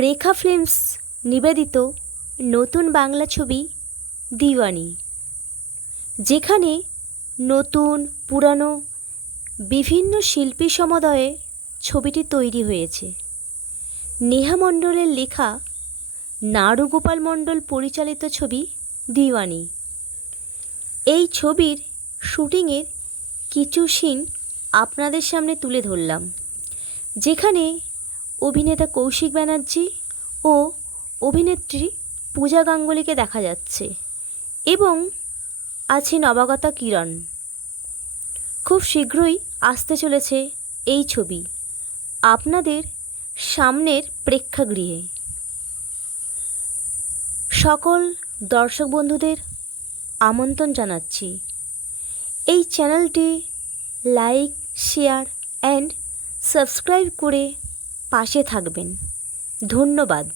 রেখা films নিবেদিত নতুন বাংলা ছবি দিওয়ানি, যেখানে নতুন পুরানো বিভিন্ন শিল্পী সমুদায়ে ছবিটি তৈরি হয়েছে। নেহা মণ্ডলের লেখা, নারুগোপাল মণ্ডল পরিচালিত ছবি দিওয়ানি। এই ছবির শুটিংয়ের কিছু সিন আপনাদের সামনে তুলে ধরলাম, যেখানে অভিনেতা কৌশিক ব্যানার্জি ও অভিনেত্রী পূজা গাঙ্গুলিকে দেখা যাচ্ছে এবং আছে নবাগতা কিরণ। খুব শীঘ্রই আসতে চলেছে এই ছবি আপনাদের সামনের প্রেক্ষাগৃহে। সকল দর্শক বন্ধুদের আমন্ত্রণ জানাচ্ছি। এই চ্যানেলটি লাইক, শেয়ার অ্যান্ড সাবস্ক্রাইব করে পাশে থাকবেন। ধন্যবাদ।